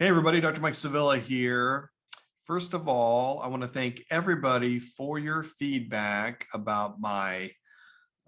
Hey everybody, Dr. Mike Sevilla here. First of all, I want to thank everybody for your feedback about my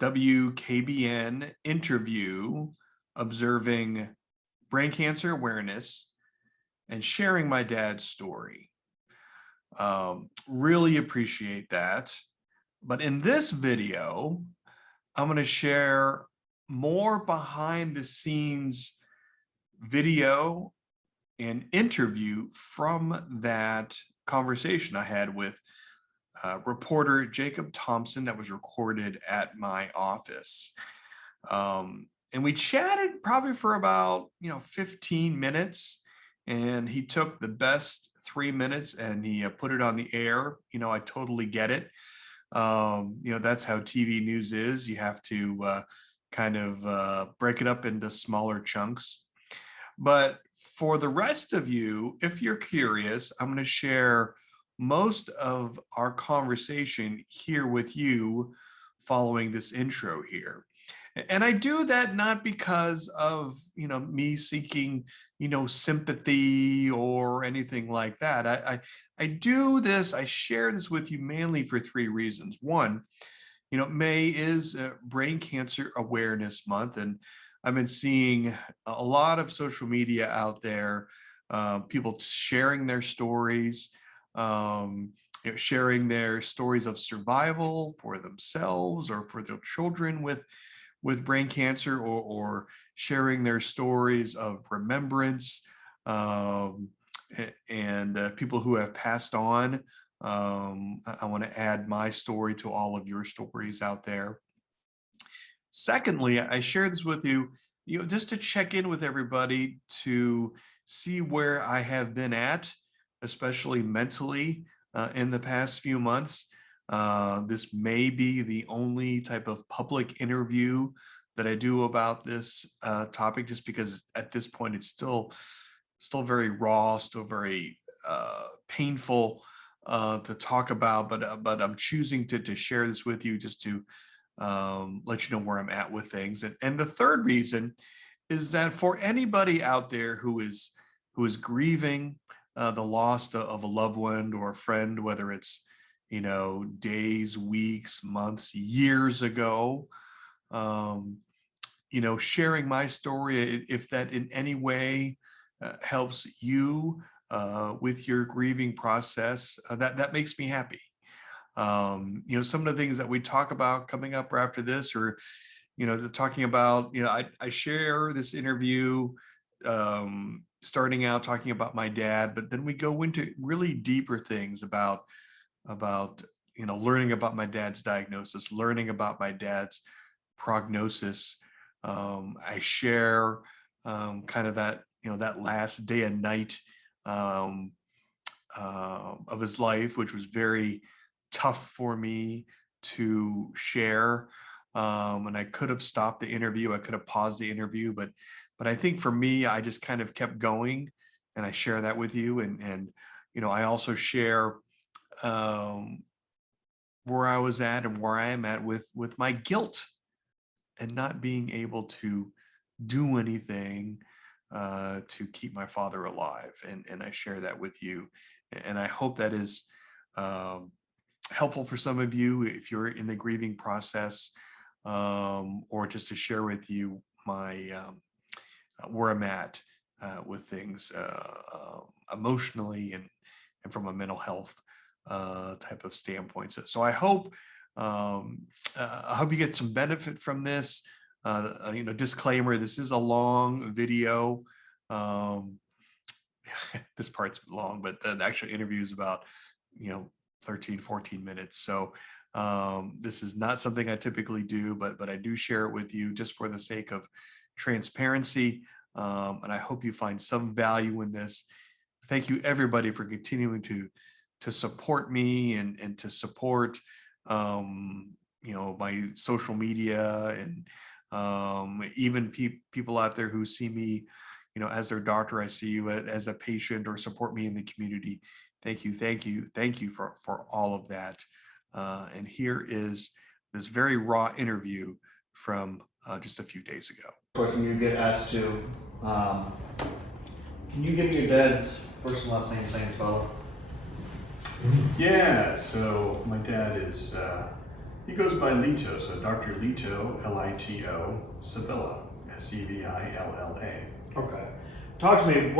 WKBN interview observing brain cancer awareness and sharing my dad's story. Really appreciate that. But in this video, I'm going to share more behind the scenes video an interview from that conversation I had with reporter Jacob Thompson that was recorded at my office. And we chatted probably for about 15 minutes, and he took the best 3 minutes and he put it on the air. I totally get it. That's how TV news is. You have to kind of break it up into smaller chunks. But for the rest of you, if you're curious, I'm going to share most of our conversation here with you following this intro here. And I do that not because of, me seeking, sympathy or anything like that. I do this, I share this with you mainly for three reasons. One, May is Brain Cancer Awareness Month, and I've been seeing a lot of social media out there, people sharing their stories, sharing their stories of survival for themselves or for their children with brain cancer, or sharing their stories of remembrance, um, and people who have passed on. I want to add my story to all of your stories out there. Secondly, I share this with you, just to check in with everybody to see where I have been at, especially mentally, in the past few months. This may be the only type of public interview that I do about this topic, just because at this point it's still very raw, still very painful to talk about. But I'm choosing to share this with you just to let you know where I'm at with things. And the third reason is that for anybody out there who is grieving the loss of a loved one or a friend, whether it's days, weeks, months, years ago, um, sharing my story, if that in any way helps you with your grieving process, that makes me happy. Some of the things that we talk about coming up after this, or talking about, I share this interview, starting out talking about my dad, but then we go into really deeper things about learning about my dad's diagnosis, learning about my dad's prognosis. I share kind of that last day and night um, of his life, which was very tough for me to share. And I could have stopped the interview. I could have paused the interview, but I think for me, I just kind of kept going, and I share that with you. And I also share um, where I was at and where I am at with my guilt and not being able to do anything to keep my father alive. And I share that with you. And I hope that is um, helpful for some of you if you're in the grieving process, or just to share with you my where I'm at with things emotionally and from a mental health type of standpoint. So I hope you get some benefit from this. Disclaimer: this is a long video. Um, this part's long, but the actual interview is about, you know, 13, 14 minutes. So this is not something I typically do, but I do share it with you just for the sake of transparency. And I hope you find some value in this. Thank you everybody for continuing to support me and to support my social media, and even people out there who see me as their doctor. I see you as a patient, or support me in the community. Thank you, thank you, thank you for all of that. And here is this very raw interview from just a few days ago. Question you get asked to um, Can you give me your dad's first and last name, same spell? Yeah, so my dad is, he goes by Lito, so Dr. Lito, Lito, Sevilla, Sevilla. Okay. Talk to me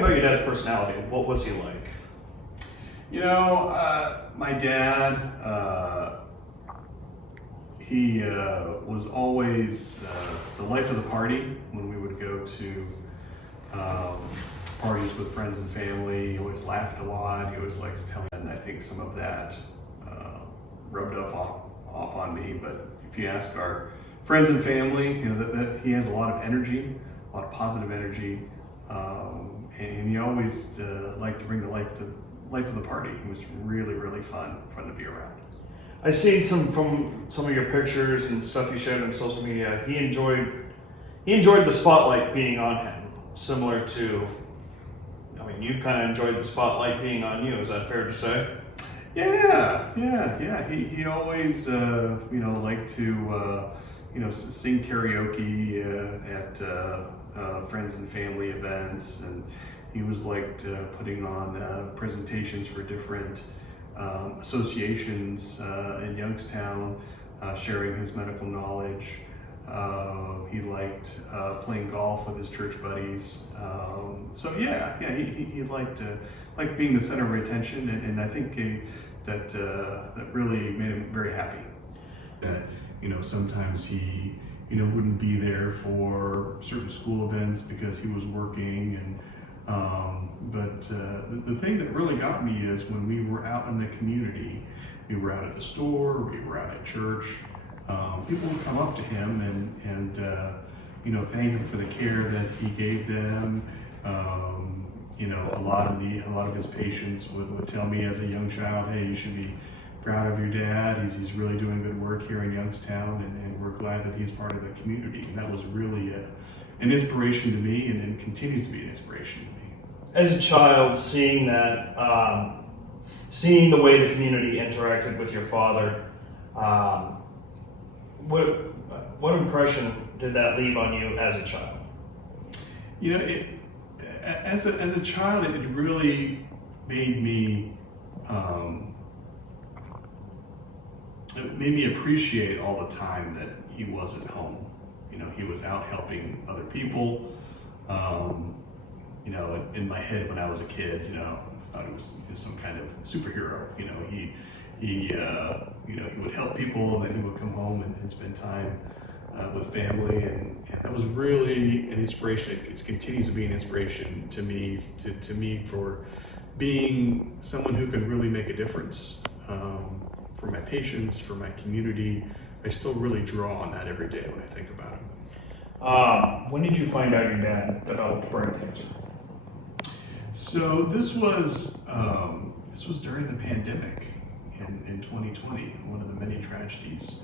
about your dad's personality. What was he like? You know, my dad, he was always the life of the party when we would go to parties with friends and family. He always laughed a lot. He always liked to tell me, and I think some of that rubbed off on me. But if you ask our friends and family, you know that he has a lot of energy, a lot of positive energy, and he always liked to bring the life to the party. It was really fun to be around. I've seen from some of your pictures and stuff you shared on social media. He enjoyed the spotlight being on him, similar to. I mean, you kind of enjoyed the spotlight being on you. Is that fair to say? Yeah. He always liked to sing karaoke at friends and family events, and he was liked putting on presentations for different associations in Youngstown, sharing his medical knowledge. He liked playing golf with his church buddies. He liked being the center of attention, and I think that really made him very happy. That sometimes he wouldn't be there for certain school events because he was working, and but the thing that really got me is when we were out in the community, we were out at the store, we were out at church. People would come up to him and thank him for the care that he gave them. A lot of his patients would tell me as a young child, hey, you should be proud of your dad. He's really doing good work here in Youngstown, and we're glad that he's part of the community. And that was really an inspiration to me, and continues to be an inspiration to me. As a child, seeing that, seeing the way the community interacted with your father, what impression did that leave on you as a child? As a child, it really made me appreciate all the time that he wasn't home. He was out helping other people. In my head when I was a kid, I thought it was some kind of superhero. He would help people, and then he would come home and spend time with family, and that was really an inspiration. It continues to be an inspiration to me for being someone who can really make a difference for my patients, for my community. I still really draw on that every day when I think about him. When did you find out your dad developed brain cancer? So this was during the pandemic in 2020, one of the many tragedies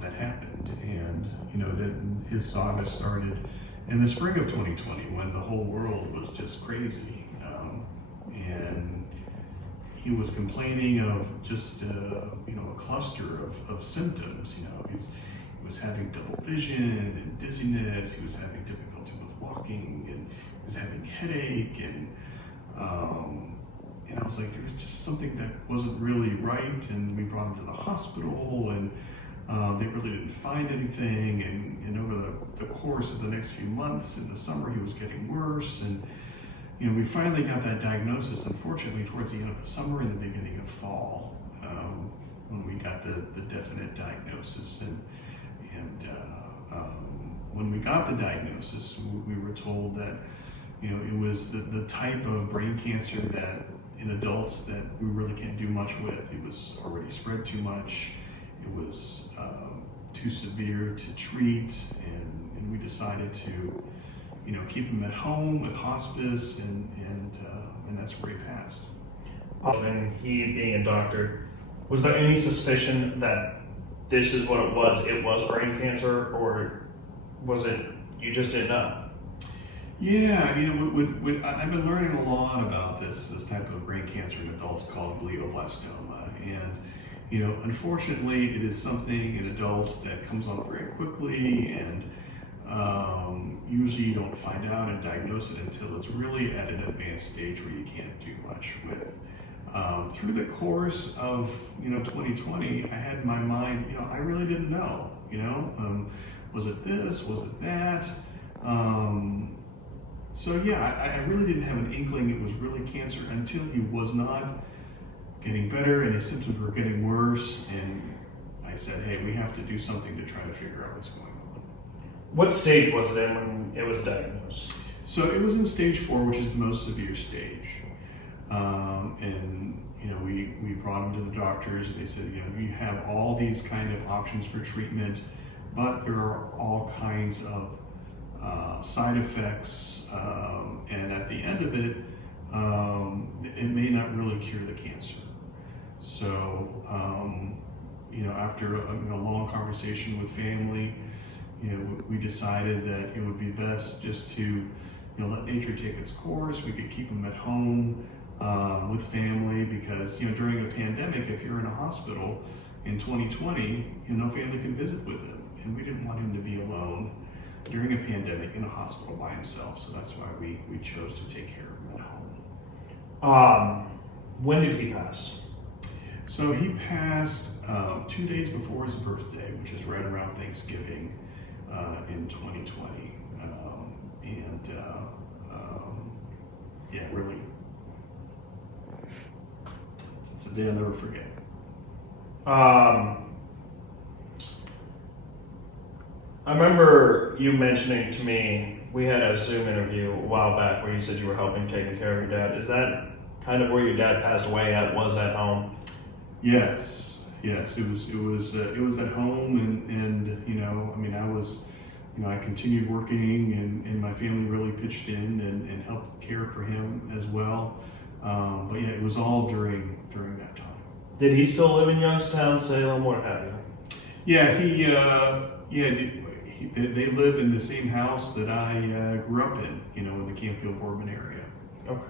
that happened, and his saga started in the spring of 2020 when the whole world was just crazy, and he was complaining of just a cluster of symptoms. He was having double vision and dizziness. He was having difficulty with walking, and he was having headache, and I was like, there was just something that wasn't really right, and we brought him to the hospital, and they really didn't find anything, and over the course of the next few months in the summer, he was getting worse, and we finally got that diagnosis, unfortunately, towards the end of the summer and the beginning of fall, when we got the definite diagnosis, and when we got the diagnosis, we were told that it was the type of brain cancer that in adults that we really can't do much with. It was already spread too much. It was too severe to treat, and we decided to keep him at home with hospice, and that's where he passed. And he being a doctor, was there any suspicion that this is what it was brain cancer, or was it you just didn't know? Yeah, I've been learning a lot about this type of brain cancer in adults called glioblastoma, and unfortunately, it is something in adults that comes on very quickly, and Usually you don't find out and diagnose it until it's really at an advanced stage where you can't do much with. Through the course of 2020, I had in my mind, I really didn't know. Was it this? Was it that? So yeah, I really didn't have an inkling it was really cancer until he was not getting better and his symptoms were getting worse. And I said, hey, we have to do something to try to figure out what's going on. What stage was it in when it was diagnosed? So it was in stage 4, which is the most severe stage. And we brought him to the doctors and they said, you have all these kind of options for treatment, but there are all kinds of side effects, and at the end of it, it may not really cure the cancer. So, after a long conversation with family, we decided that it would be best just to, let nature take its course. We could keep him at home with family because, during a pandemic, if you're in a hospital in 2020, no family can visit with him, and we didn't want him to be alone during a pandemic in a hospital by himself. So that's why we chose to take care of him at home. When did he pass? So he passed 2 days before his birthday, which is right around Thanksgiving in 2020. Really, it's a day I'll never forget. I remember you mentioning to me, we had a Zoom interview a while back where you said you were helping taking care of your dad. Is that kind of where your dad passed away was at home? Yes, it was at home, and I continued working, and my family really pitched in and helped care for him as well. But yeah, it was all during that time. Did he still live in Youngstown, Salem, what have you? Yeah, they live in the same house that I grew up in, in the Canfield Boardman area. Okay.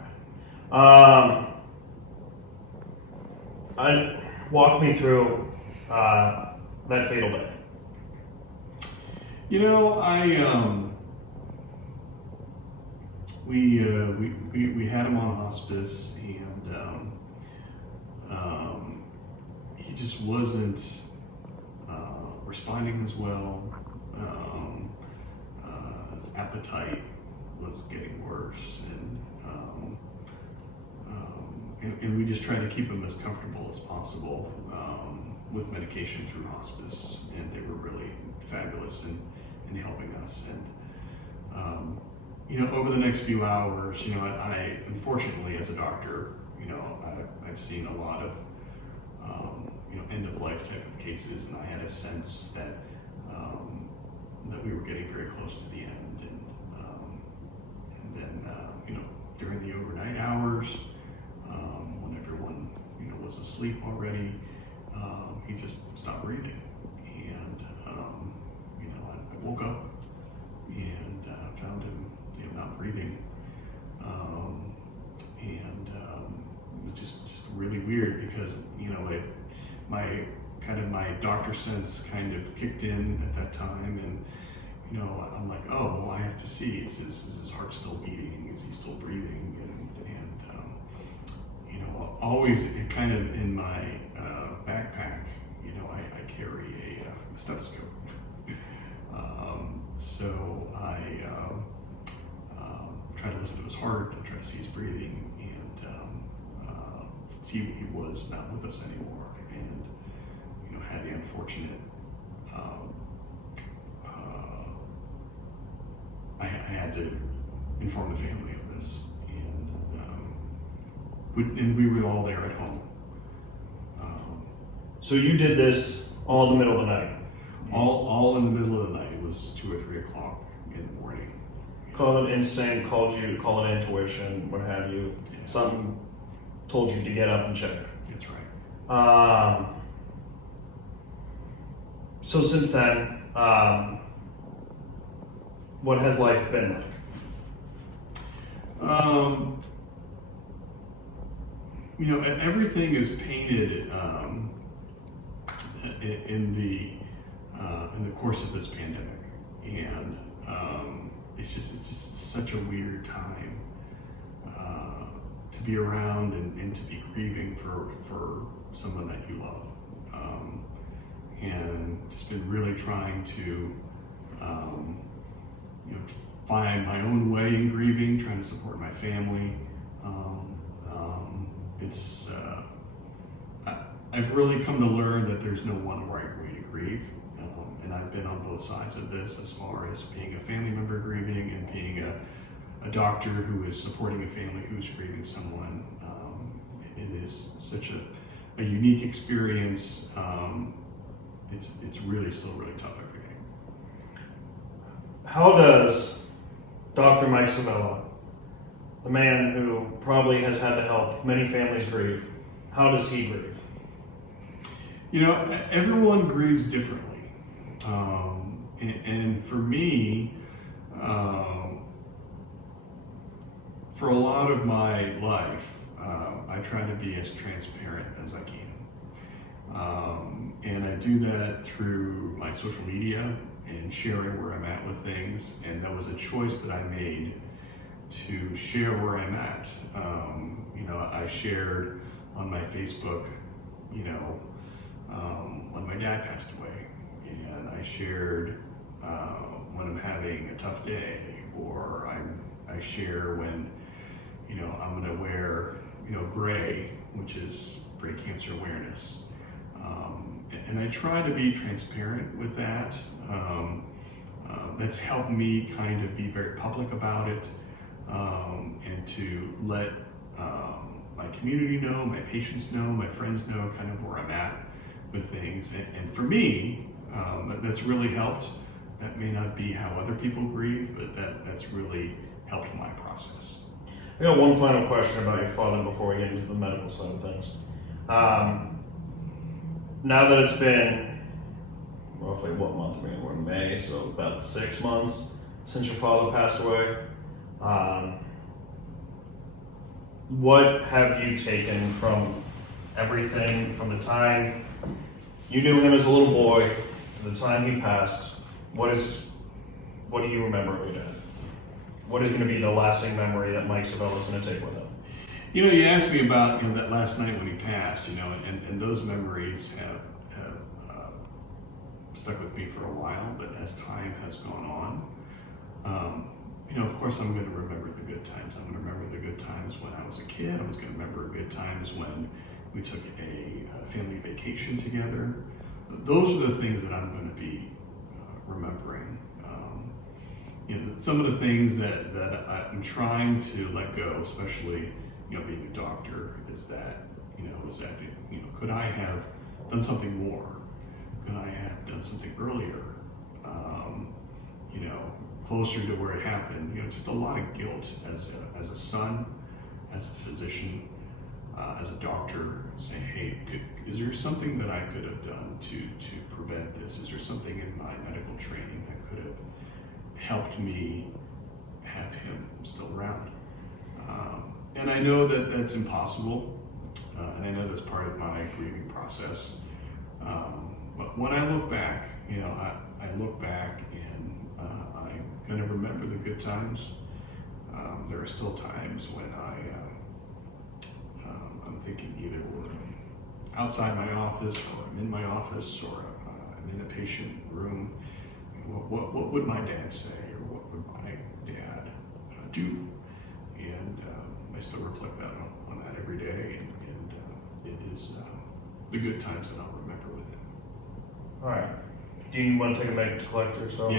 Walk me through that fatal day. We had him on hospice, and he just wasn't responding as well. His appetite was getting worse, and we just tried to keep him as comfortable as possible with medication through hospice, and they were really fabulous in helping us. And over the next few hours, I unfortunately, as a doctor, I've seen a lot of end of life type of cases, and I had a sense that we were getting very close to the end, and then during the overnight hours, when everyone was asleep already, he just stopped breathing, and I woke up and found him not breathing, and it was just really weird because my doctor sense kind of kicked in at that time, and I'm like, oh well, I have to see, is his heart still beating, is he still breathing, and always kind of in my backpack, I carry a stethoscope. So I try to listen to his heart and try to see his breathing, and see he was not with us anymore, and had the unfortunate I had to inform the family of this, and we were all there at home. So you did this all in the middle of the night? All in the middle of the night. It was 2 or 3 o'clock in the morning. Call it instinct, call it intuition, what have you. Yeah. Something told you to get up and check. That's right. So since then, what has life been like? Everything is painted in the course of this pandemic, and It's just such a weird time to be around and to be grieving for someone that you love. And just been really trying to find my own way in grieving, trying to support my family. I've really come to learn that there's no one right way to grieve. And I've been on both sides of this, as far as being a family member grieving and being a doctor who is supporting a family who's grieving someone. It is such a unique experience. It's really still really tough every day. How does Dr. Mike Sabella, the man who probably has had to help many families grieve, how does he grieve? Everyone grieves differently. And for me, for a lot of my life, I try to be as transparent as I can. And I do that through my social media and sharing where I'm at with things. And that was a choice that I made to share where I'm at. I shared on my Facebook, when my dad passed away. And I shared when I'm having a tough day, or I share when, I'm gonna wear, gray, which is breast cancer awareness. And I try to be transparent with that. That's helped me kind of be very public about it, and to let my community know, my patients know, my friends know kind of where I'm at with things. And for me, that's really helped. That may not be how other people grieve, but that's really helped my process. I got one final question about your father before we get into the medical side of things. Now that it's been roughly what month? We're in May, so about 6 months since your father passed away. What have you taken from everything from the time you knew him as a little boy to the time he passed? What do you remember of your dad? What is going to be the lasting memory that Mike Sabella is going to take with him? You asked me about that last night when he passed, and those memories have stuck with me for a while. But as time has gone on, of course, I'm going to remember the good times. I'm going to remember the good times when I was a kid. I was going to remember good times when we took a family vacation together. Those are the things that I'm going to be remembering. Some of the things that I'm trying to let go, especially being a doctor, is that could I have done something more? Could I have done something earlier? Closer to where it happened. Just a lot of guilt as a son, as a physician, as a doctor, saying, hey, is there something that I could have done to prevent this? Is there something in my medical training that could have helped me have him still around? And I know that that's impossible, and I know that's part of my grieving process. But when I look back, I look back and I'm going to remember the good times. There are still times when I'm thinking either we're outside my office, or I'm in my office, or I'm in a patient room. What would my dad say, or what would my dad do? And I still reflect that on that every day, and it is the good times that I'll remember with him. All right. Do you want to take a minute to collect yourself? Yeah.